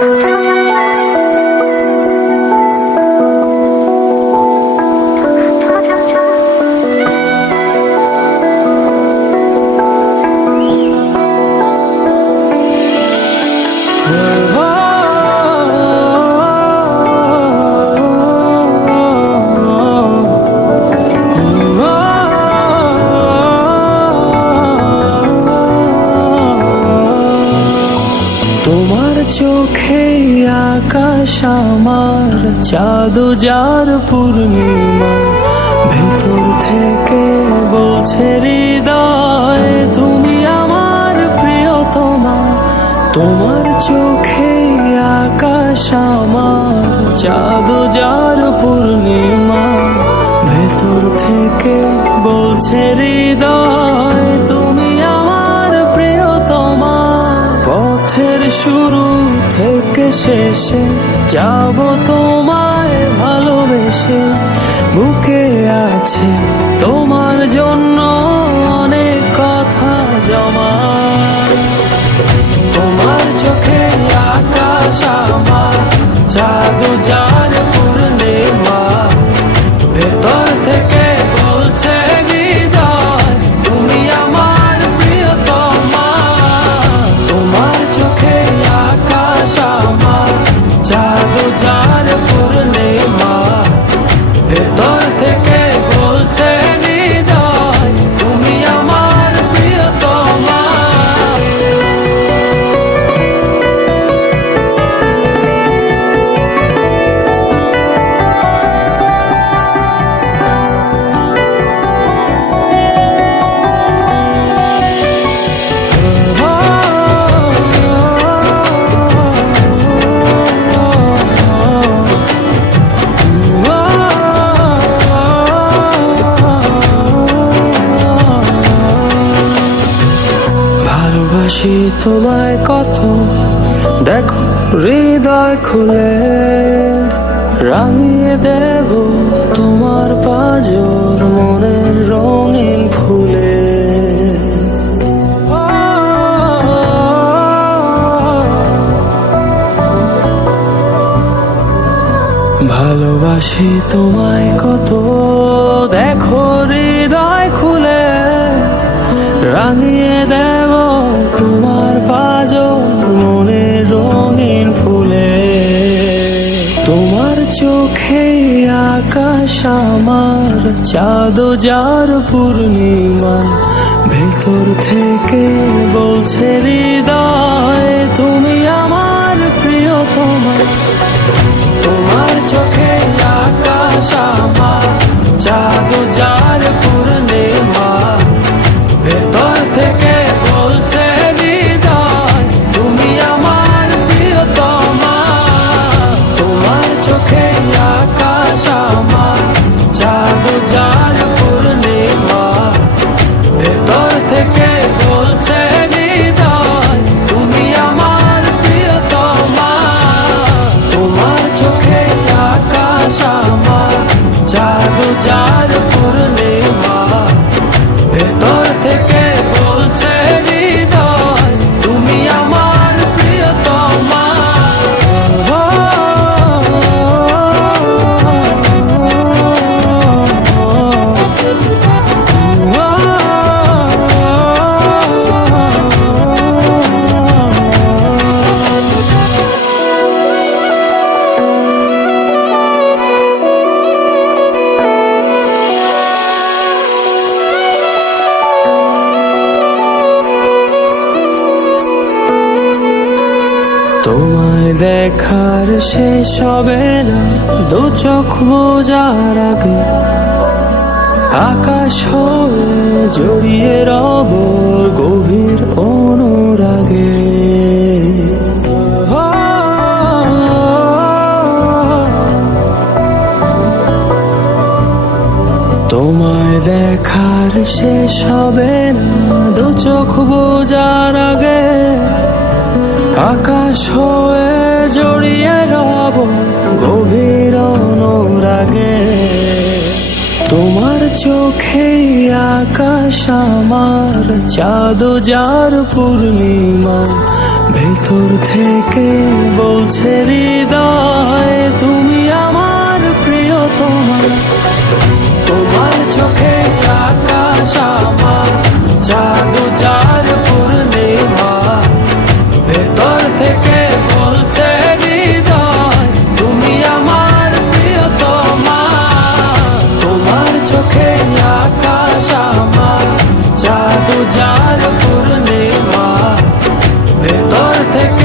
তোমার চোখে আকাশ আমার, চাঁদ যার পূর্ণিমা, ভেতর থেকে বলছে হৃদয় তুমি আমার প্রিয়তমা। তোমার চোখে আকাশ আমার, চাঁদ যার পূর্ণিমা, ভেতর থেকে বলছে হৃদয় তুমি আমার প্রিয়তমা। পথের শুরু থেকে শেষে যাব তোমায় ভালোবেসে, বুকে আছে তোমার জন্য অনেক কথা জমা। তোমার চোখে আকাশ আমার, চাঁদ যার পূর্ণিমা, ভেতর থেকে বলছে হৃদয় তুমি আমার প্রিয়তমা। তোমার চোখে আকাশ আমার, চাঁদ যার পূর্ণিমা, ভেতর থেকে বলছে হৃদয় তুমি আমার প্রিয়তমা। ভালোবাসি তোমায় কত, দেখো হৃদয় খুলে, রাঙিয়ে দেব তোমার পাঁজর মনের রঙিন ফুলে। ভালোবাসি তোমায় কত, দেখো হৃদয় খুলে, রাঙিয়ে দেব তোমার পাঁজর মনের রঙিন ফুলে। তোমার চোখে আকাশ আমার, চাঁদ যার পূর্ণিমা, ভেতর থেকে বলছে হৃদয় তুমি আমার প্রিয়তমা। তোমার চোখে আকাশ আমার, চাঁদ যার পূর্ণিমা, ভেতর থেকে বলছে হৃদয় তুমি আমার প্রিয়তমা। তোমার চোখে আকাশ আমার, চাঁদ যার পূর্ণিমা, ভেতর থেকে বলছে হৃদয় তুমি আমার প্রিয়তমা। তোমার চোখে আকাশ আমার, চাঁদ যার পূর্ণিমা, ভেতর থেকে বলছে হৃদয় তুমি আমার প্রিয়তমা। তোমায় দেখার শেষ হবে না দু চোখ বোঝার আগে, আকাশ হয়ে জড়িয়ে রব গভীর অনুরাগে। তোমায় দেখার শেষ হবে না দু চোখ বোঝার আগে, আকাশ হয়ে জড়িয়ে রব গভীর অনুরাগে। তোমার চোখে আকাশ আমার, চাঁদ যার পূর্ণিমা, ভেতর থেকে বলছে হৃদয় তুমি আমার প্রিয়তমা। তোমার চোখে আকাশ আমার, চাঁদ যার পূর্ণিমা। ভেতর থেকে বলছে হৃদয় তুমি আমার প্রিয়তমা। তোমার চোখে আকাশ আমার, চাঁদ যার পূর্ণিমা। ভেতর থেকে